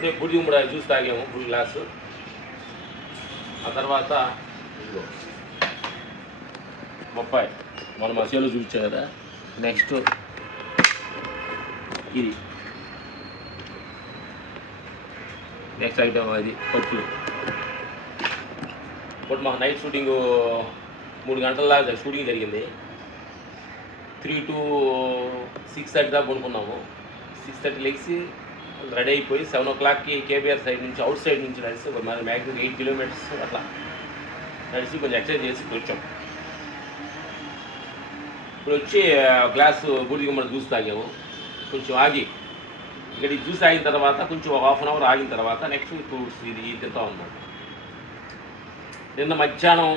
ఇప్పుడే బుడి గుమ్మడి juice తాగాము full glass. ఆ తర్వాత బొప్పాయి మనం మసీలో చూపించాం కదా. నెక్స్ట్ ఇది నెక్స్ట్ ఐటమ్ అది పప్పులు. ఇప్పుడు మాకు నైట్ షూటింగ్ 3 గంటల షూటింగ్ జరిగింది. 3 to 6:30 దాకా కొనుక్కున్నాము. 6:30 లెగ్సి రెడీ అయిపోయి 7 o'clockకి కేబీఆర్ సైడ్ నుంచి అవుట్ సైడ్ నుంచి నడిచి మరి మ్యాక్సిమం 8 kilometers అట్లా నడిచి కొంచెం ఎక్సర్సైజ్ చేసి వచ్చాం. ఇప్పుడు వచ్చి గ్లాసు బూడిద గుమ్మడి జ్యూస్ తాగాము. కొంచెం ఆగి ఇక్కడ ఈ జ్యూస్ ఆగిన తర్వాత కొంచెం 1/2 hour ఆగిన తర్వాత నెక్స్ట్ ఫ్రూట్స్ ఇది తింటాం అన్నమాట. నిన్న మధ్యాహ్నం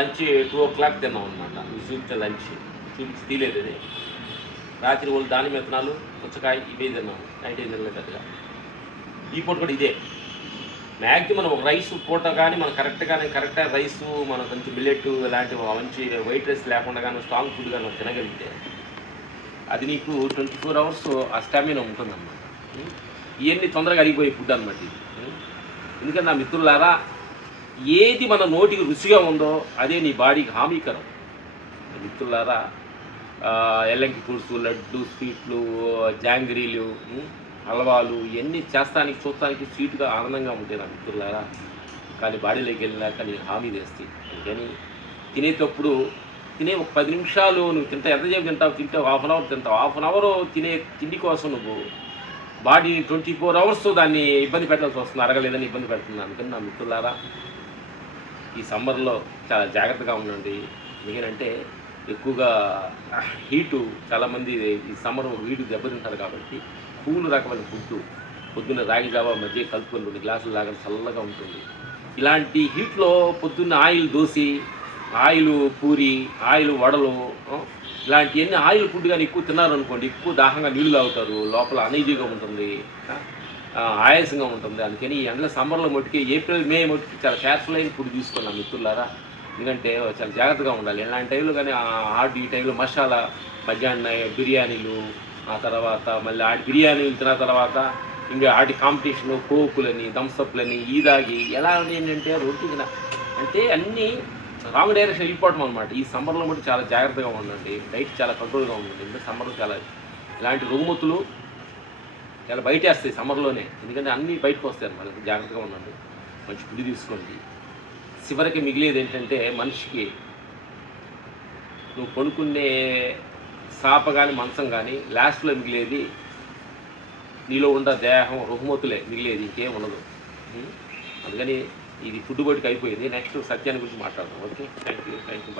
లంచ్ 2 o'clock తిన్నాం అనమాట. చూపించే లంచ్ చూపించి తీయలేదు అది. రాత్రి వాళ్ళు దాని మెత్తనాలు పుచ్చకాయ ఇవే తిన్నాము. నైట్ ఏం తినలేదు పెద్దగా. ఈ పూట కూడా ఇదే మ్యాక్సిమం మనం ఒక రైస్ పూట కానీ మనం కరెక్ట్గా రైసు మనం కొంచెం మిల్లెట్ ఇలాంటివి మంచి వైట్ రైస్ లేకుండా కానీ స్ట్రాంగ్ ఫుడ్ కానీ తినగలిగితే అది నీకు 24 hours ఆ స్టామినా ఉంటుందన్నమాట. ఇవన్నీ తొందరగా అరిగిపోయే ఫుడ్ అన్నమాట ఇది. ఎందుకంటే నా మిత్రులారా, ఏది మన నోటికి రుచిగా ఉందో అదే నీ బాడీకి హామీకరం. మిత్రులారా, ఎల్లంకి పులుసు, లడ్డు, స్వీట్లు, జాంగ్రీలు, హల్వాలు ఇవన్నీ చేస్తానికి చూస్తానికి స్వీట్గా ఆనందంగా ఉంటాయి నా మిత్రులారా. కానీ బాడీలోకి వెళ్ళినాక నేను హామీ చేస్తాయి. అందుకని తినేటప్పుడు తినే ఒక 10 నిమిషాలు నువ్వు ఎంతసేపు తింటావు? తింటే 1/2 hour తింటావు. 1/2 hour తినే తిండి కోసం నువ్వు బాడీ 24 hours దాన్ని ఇబ్బంది పెట్టాల్సి వస్తుంది. అరగలేదని ఇబ్బంది పెడుతుంది. అందుకని నా మిత్రులారా, ఈ సమ్మర్లో చాలా జాగ్రత్తగా ఉండండి. ఎందుకంటే ఎక్కువగా హీటు చాలామంది ఈ సమ్మర్ హీటు దెబ్బతింటారు కాబట్టి కూల్ రకమైన ఫుడ్ పొద్దున్న రాగి జావా మధ్య కలుపుకొని 2 గ్లాసులు లాగా చల్లగా ఉంటుంది. ఇలాంటి హీట్లో పొద్దున్న oil dosa, oil puri, oil వడలు ఇలాంటివన్నీ ఆయిల్ ఫుడ్ కానీ ఎక్కువ తిన్నారనుకోండి, ఎక్కువ దాహంగా నీళ్లు తాగుతారు, లోపల అనీజీగా ఉంటుంది, ఆయాసంగా ఉంటుంది. అందుకని ఈ ఎండల సమ్మర్లో మట్టుకి ఏప్రిల్ మే మట్టుకి చాలా కేర్ఫుల్ అయిన ఫుడ్ తీసుకున్నాం మిత్రులారా. ఎందుకంటే చాలా జాగ్రత్తగా ఉండాలి. ఇలాంటి టైంలో కానీ ఈ టైంలో మసాలా, మధ్యాహ్నం బిర్యానీలు, ఆ తర్వాత మళ్ళీ బిర్యానీలు తిన్న తర్వాత ఇంకా కాంపిటీషను, కోకులని, థమ్సప్లని ఈదాగి ఎలా ఏంటంటే రొటీన్ అంటే అన్నీ రాంగ్ డైరెక్షన్ వెళ్ళిపోవటం అనమాట. ఈ సమ్మర్లో మటు చాలా జాగ్రత్తగా ఉండండి. డైట్ చాలా కంట్రోల్గా ఉండండి. ఎందుకంటే సమ్మర్లో చాలా ఇలాంటి రుగ్మతులు చాలా బయటేస్తాయి సమ్మర్లోనే. ఎందుకంటే అన్నీ బయటకు వస్తాయి అన్నమాట. జాగ్రత్తగా ఉండండి, మంచి ఫుడ్ తీసుకోండి. చివరికి మిగిలేది ఏంటంటే మనిషికి నువ్వు కొనుక్కునే సాప కానీ మంచం కానీ లాస్ట్లో మిగిలేది నీలో ఉన్న దేహం రుగ్మతులే మిగిలేది, ఇంకేం ఉండదు. అందుకని ఇది ఫుడ్ బయటకు అయిపోయింది. నెక్స్ట్ సత్యాన్ని గురించి మాట్లాడదాం. Okay, thank you.